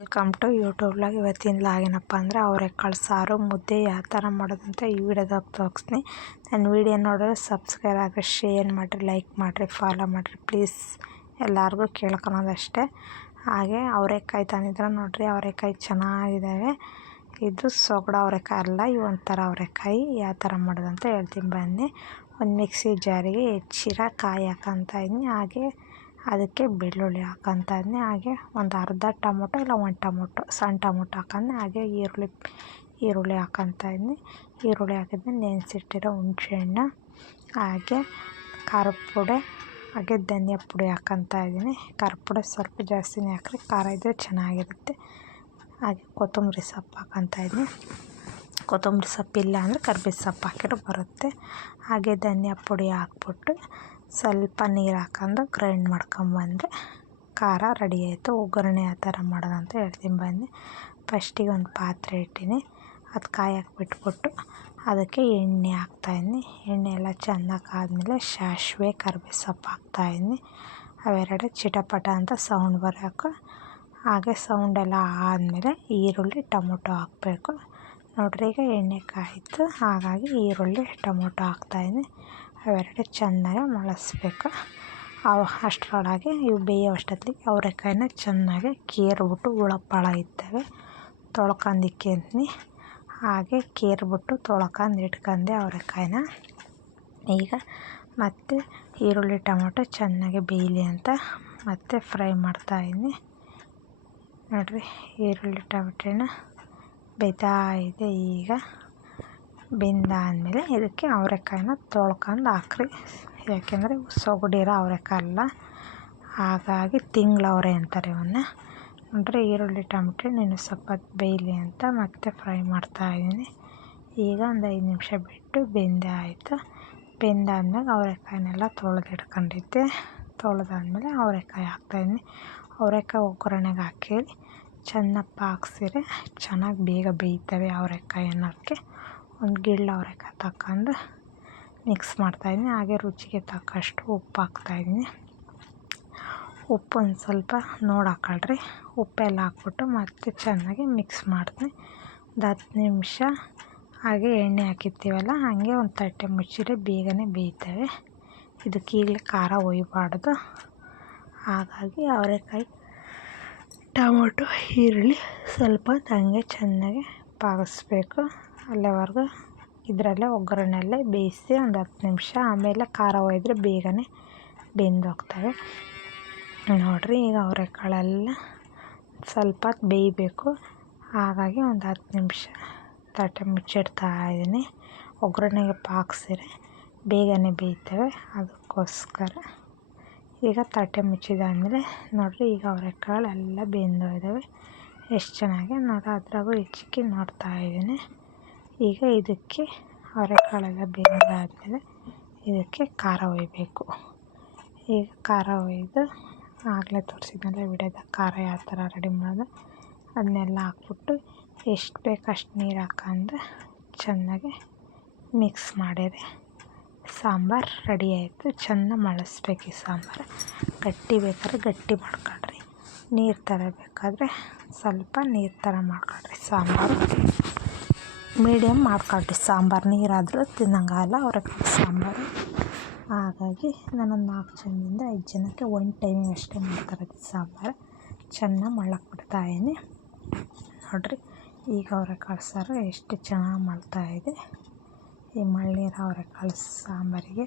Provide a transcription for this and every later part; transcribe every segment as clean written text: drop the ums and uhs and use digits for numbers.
Welcome to YouTube log. ಇವತ್ತಿನ log ಏನಪ್ಪ ಅಂದರೆ ಅವರೆಕಾಳು ಸಾರು ಮುದ್ದೆ ಯಾವ ಥರ ಮಾಡೋದಂತ ಈ ವಿಡಿಯೋದಾಗ ತೋರಿಸ್ತೀನಿ. ನನ್ನ ವಿಡಿಯೋ ನೋಡಿದ್ರೆ ಸಬ್ಸ್ಕ್ರೈಬ್ ಆಗಿರಿ, ಶೇರ್ ಮಾಡಿರಿ, ಲೈಕ್ ಮಾಡಿರಿ, ಫಾಲೋ ಮಾಡಿರಿ ಪ್ಲೀಸ್. ಎಲ್ಲರಿಗೂ ಕೇಳ್ಕೊಳೋದಷ್ಟೇ. ಹಾಗೆ ಅವರೆಕಾಯಿ ತಂದಿದ್ರೆ ನೋಡಿರಿ, ಅವರೆಕಾಯಿ ಚೆನ್ನಾಗಿದ್ದಾವೆ. ಇದು ಸೊಗಡ ಅವರೆಕಾಯಿ ಅಲ್ಲ, ಇವು ಒಂಥರ ಅವರೆಕಾಯಿ. ಯಾವ ಥರ ಮಾಡೋದಂತ ಹೇಳ್ತೀನಿ ಬನ್ನಿ. ಒಂದು ಮಿಕ್ಸಿ ಜಾರಿಗೆ ಹೆಚ್ಚಿರೋ ಕಾಯಿ ಹಾಕೋತಾ ಇದ್ದೀನಿ. ಹಾಗೆ ಅದಕ್ಕೆ ಬೆಳ್ಳುಳ್ಳಿ ಹಾಕೋತಾ ಇದ್ದೀನಿ. ಹಾಗೆ ಒಂದು ಅರ್ಧ ಟೊಮೊಟೊ ಇಲ್ಲ ಒಂದು ಟೊಮೊಟೊ, ಸಣ್ಣ ಟೊಮೊಟೊ ಹಾಕೊಂಡು, ಹಾಗೆ ಈರುಳ್ಳಿ ಹಾಕೋತಾ ಇದ್ದೀನಿ. ಈರುಳ್ಳಿ ಹಾಕಿದ್ಮೇಲೆ ನೆನೆಸಿಟ್ಟಿರೋ ಹುಣಸೆಹಣ್ಣು, ಹಾಗೆ ಖಾರದ ಪುಡಿ, ಹಾಗೆ ಧನಿಯಾ ಪುಡಿ ಹಾಕೋತಾ ಇದ್ದೀನಿ. ಖಾರದ ಪುಡಿ ಸ್ವಲ್ಪ ಜಾಸ್ತಿನೇ ಹಾಕ್ರಿ, ಖಾರ ಇದ್ದರೆ ಚೆನ್ನಾಗಿರುತ್ತೆ. ಹಾಗೆ ಕೊತ್ತಂಬರಿ ಸೊಪ್ಪು ಹಾಕೋತಾ ಇದ್ದೀನಿ. ಕೊತ್ತಂಬರಿ ಸೊಪ್ಪು ಇಲ್ಲ ಅಂದರೆ ಕರ್ಬೇವು ಸೊಪ್ಪು ಹಾಕಿರೋ ಬರುತ್ತೆ. ಹಾಗೆ ಧನಿಯಾ ಪುಡಿ ಹಾಕ್ಬಿಟ್ಟು ಸ್ವಲ್ಪ ನೀರು ಹಾಕೊಂಡು ಗ್ರೈಂಡ್ ಮಾಡ್ಕೊಂಬಂದರೆ ಖಾರ ರೆಡಿ ಆಯಿತು. ಒಗ್ಗರಣೆ ಯಾವ ಥರ ಮಾಡೋದಂತ ಹೇಳ್ತೀನಿ ಬನ್ನಿ. ಫಸ್ಟಿಗೆ ಒಂದು ಪಾತ್ರೆ ಇಟ್ಟಿನಿ, ಅದು ಕಾಯಕ್ಕೆ ಬಿಟ್ಬಿಟ್ಟು ಅದಕ್ಕೆ ಎಣ್ಣೆ ಹಾಕ್ತಾಯಿದ್ದೀನಿ. ಎಣ್ಣೆ ಎಲ್ಲ ಚೆನ್ನಾಗಿ ಆದಮೇಲೆ ಸಾಸಿವೆ ಕರ್ಬೇವು ಸೊಪ್ಪು ಹಾಕ್ತಾಯಿದ್ದೀನಿ. ಅವೆರಡು ಚಿಟಪಟ ಅಂತ ಸೌಂಡ್ ಬರೋಕು. ಹಾಗೆ ಸೌಂಡೆಲ್ಲ ಆದಮೇಲೆ ಈರುಳ್ಳಿ ಟೊಮೊಟೊ ಹಾಕಬೇಕು. ನೋಡ್ರಿ, ಈಗ ಎಣ್ಣೆ ಕಾಯಿತು, ಹಾಗಾಗಿ ಈರುಳ್ಳಿ ಟೊಮೊಟೊ ಹಾಕ್ತಾಯಿದ್ದೀನಿ. ಅವೆರಡು ಚೆನ್ನಾಗಿ ಮಳಸ್ಬೇಕು. ಅಷ್ಟರೊಳಗೆ ಇವು ಬೇಯೋ ಅಷ್ಟೊತ್ತಿಗೆ ಅವರೆಕಾಯಿನ ಚೆನ್ನಾಗಿ ಕೇರ್ಬಿಟ್ಟು ಹುಳಪಳ ಇದ್ದಾವೆ ತೊಳ್ಕೊಂಡಿಕ್ಕೆಂತೀನಿ. ಹಾಗೆ ಕೇರ್ಬಿಟ್ಟು ತೊಳ್ಕೊಂಡು ಇಟ್ಕೊಂಡೆ ಅವರೆಕಾಯಿನ. ಈಗ ಮತ್ತೆ ಈರುಳ್ಳಿ ಟೊಮೊಟೊ ಚೆನ್ನಾಗಿ ಬೇಯಲಿ ಅಂತ ಮತ್ತೆ ಫ್ರೈ ಮಾಡ್ತಾಯಿದ್ದೀನಿ. ನೋಡಿರಿ, ಈರುಳ್ಳಿ ಟೊಮೆಟೊನ ಬೇಯ್ತಾ ಇದೆ. ಈಗ ಬೆಂದಾದಮೇಲೆ ಇದಕ್ಕೆ ಅವರೆಕಾಯಿನ ತೊಳ್ಕೊಂಡು ಹಾಕ್ರಿ. ಯಾಕೆಂದರೆ ಸೊಗಡಿರೋ ಅವರೆಕಾಯಿ ಅಲ್ಲ, ಹಾಗಾಗಿ ತಿಂಗಳವರೆ ಅಂತಾರೆ ಇವನ್ನ. ನೋಡ್ರಿ, ಈರುಳ್ಳಿ ಟೊಮೆಟೊ ಇನ್ನೂ ಸ್ವಲ್ಪ ಬೇಯಲಿ ಅಂತ ಮತ್ತೆ ಫ್ರೈ ಮಾಡ್ತಾಯಿದ್ದೀನಿ. ಈಗ ಒಂದು 5 ನಿಮಿಷ ಬಿಟ್ಟು ಬೆಂದೇ ಆಯಿತು. ಬೆಂದಾದ್ಮೇಲೆ ಅವರೆಕಾಯಿನೆಲ್ಲ ತೊಳೆದಿಟ್ಕೊಂಡಿದ್ದೆ. ತೊಳೆದಾದ್ಮೇಲೆ ಅವರೆಕಾಯಿ ಹಾಕ್ತಾಯಿದ್ದೀನಿ. ಅವರೆಕಾಯಿ ಒಗ್ಗರಣೆಗೆ ಹಾಕಿ ಚೆನ್ನಾಗಿ ಪಾಕ್ಸಿರೆ ಚೆನ್ನಾಗಿ ಬೇಗ ಬೇಯ್ತವೆ ಅವರೆಕಾಯಿ ಅನ್ನೋಕ್ಕೆ. ಒಂದು ಗಿಳ್ಳು ಅವರೆಕಾಯಿ ತಗೊಂಡು ಮಿಕ್ಸ್ ಮಾಡ್ತಾಯಿದ್ದೀನಿ. ಹಾಗೆ ರುಚಿಗೆ ತಕ್ಕಷ್ಟು ಉಪ್ಪು ಹಾಕ್ತಾಯಿದ್ದೀನಿ. ಉಪ್ಪು ಒಂದು ಸ್ವಲ್ಪ ನೋಡಿ ಹಾಕೊಳ್ರಿ. ಉಪ್ಪೆಲ್ಲ ಹಾಕ್ಬಿಟ್ಟು ಮತ್ತೆ ಚೆನ್ನಾಗಿ ಮಿಕ್ಸ್ ಮಾಡ್ತೀನಿ. ಒಂದು 10 ನಿಮಿಷ ಹಾಗೆ ಎಣ್ಣೆ ಹಾಕಿರ್ತೀವಲ್ಲ, ಹಾಗೆ ಒಂದು ತಟ್ಟೆ ಮುಚ್ಚಿದ್ರೆ ಬೇಗನೆ ಬೇಯ್ತವೆ. ಇದಕ್ಕೆ ಈಗಲೇ ಖಾರ ಒಯ್ಯಬಾರ್ದು. ಹಾಗಾಗಿ ಅವರೆಕಾಯಿ ಟೊಮೊಟೊ ಈರುಳ್ಳಿ ಸ್ವಲ್ಪ ಹಂಗೆ ಚೆನ್ನಾಗಿ ಪಾಗಿಸ್ಬೇಕು. ಅಲ್ಲಿವರೆಗೂ ಇದರಲ್ಲೇ ಒಗ್ಗರಣೆಯಲ್ಲೇ ಬೇಯಿಸಿ ಒಂದು 10 ನಿಮಿಷ. ಆಮೇಲೆ ಖಾರ ಒಯ್ದರೆ ಬೇಗನೆ ಬೆಂದೋಗ್ತವೆ. ನೋಡಿರಿ, ಈಗ ಅವರೆಕಾಳೆಲ್ಲ ಸ್ವಲ್ಪ ಹೊತ್ತು ಬೇಯಬೇಕು. ಹಾಗಾಗಿ ಒಂದು 10 ನಿಮಿಷ ತಟ್ಟೆ ಮುಚ್ಚಿಡ್ತಾಯಿದ್ದೀನಿ. ಒಗ್ಗರಣೆಗೆ ಪಾಕ್ಸಿರೆ ಬೇಗನೆ ಬೇಯ್ತವೆ, ಅದಕ್ಕೋಸ್ಕರ. ಈಗ ತಟ್ಟೆ ಮುಚ್ಚಿದಾದಮೇಲೆ ನೋಡಿರಿ, ಈಗ ಅವರೆಕಾಳೆಲ್ಲ ಬೆಂದೋಗಿದ್ದಾವೆ ಎಷ್ಟು ಚೆನ್ನಾಗಿ. ನೋಡಿ, ಅದ್ರಾಗೂ ಹೆಚ್ಚಿಕ್ಕಿ ನೋಡ್ತಾಯಿದ್ದೀನಿ. ಈಗ ಇದಕ್ಕೆ ಅವರೆಕಾಳೆಲ್ಲ ಬೆಂದಾದಮೇಲೆ ಇದಕ್ಕೆ ಖಾರ ಒಯ್ಯಬೇಕು. ಈಗ ಖಾರ ಒಯ್ದು ಆಗಲೇ ತೋರಿಸಿದ್ನಲ್ಲ ವಿಡಿಯೋದಾಗ ಖಾರ ಯಾವ ಥರ ರೆಡಿ ಮಾಡೋದು, ಅದನ್ನೆಲ್ಲ ಹಾಕ್ಬಿಟ್ಟು ಎಷ್ಟು ಬೇಕು ಅಷ್ಟು ನೀರು ಹಾಕೊಂಡು ಚೆನ್ನಾಗಿ ಮಿಕ್ಸ್ ಮಾಡಿದೆ. ಸಾಂಬಾರು ರೆಡಿ ಆಯಿತು. ಚೆನ್ನಾಗಿ ಮಳಸ್ಬೇಕು ಈ ಸಾಂಬಾರು. ಗಟ್ಟಿ ಬೇಕಾದ್ರೆ ಗಟ್ಟಿ ಮಾಡ್ಕೊಳ್ರಿ, ನೀರು ಥರ ಬೇಕಾದರೆ ಸ್ವಲ್ಪ ನೀರು ಥರ ಮಾಡ್ಕೊಳ್ರಿ. ಸಾಂಬಾರು ಮೀಡಿಯಮ್ ಮಾಡ್ಕೊಳ್ರಿ. ಸಾಂಬಾರು ನೀರಾದರೂ ತಿನ್ನಂಗಾಗಲ್ಲ ಅವರೆಕಾಳು ಸಾಂಬಾರು. ಹಾಗಾಗಿ ನಾನೊಂದು 4 ಜನದಿಂದ 5 ಜನಕ್ಕೆ ಒನ್ ಟೈಮಿಗೆ ಅಷ್ಟೇ ಮಾಡ್ತಾಯಿರೋದು ಸಾಂಬಾರು. ಚೆನ್ನಾಗಿ ಮಳ್ಳಕ್ಕೆ ಬಿಡ್ತಾಯಿದ್ದೀನಿ. ನೋಡಿರಿ, ಈಗ ಅವರೆಕಾಳು ಸಾರು ಎಷ್ಟು ಚೆನ್ನಾಗಿ ಮಳ್ತಾಯಿದೆ. ಈ ಮಳ್ಳಿರೋ ಅವರೆಕಾಳು ಸಾಂಬಾರಿಗೆ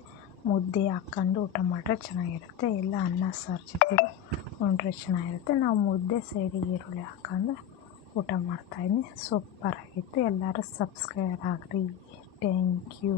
ಮುದ್ದೆ ಹಾಕ್ಕೊಂಡು ಊಟ ಮಾಡಿದ್ರೆ ಚೆನ್ನಾಗಿರುತ್ತೆ, ಇಲ್ಲ ಅನ್ನ ಸಾರು ಜೊತೆಗೆ ಉಂಡ್ರೆ ಚೆನ್ನಾಗಿರುತ್ತೆ. ನಾವು ಮುದ್ದೆ ಸೈಡಿಗೆ ಈರುಳ್ಳಿ ಹಾಕ್ಕೊಂಡು ಊಟ ಮಾಡ್ತಾಯಿದ್ದೀನಿ. ಸೂಪರಾಗಿತ್ತು. ಎಲ್ಲರೂ ಸಬ್ಸ್ಕ್ರೈಬರ್ ಆಗಿರಿ. Thank you.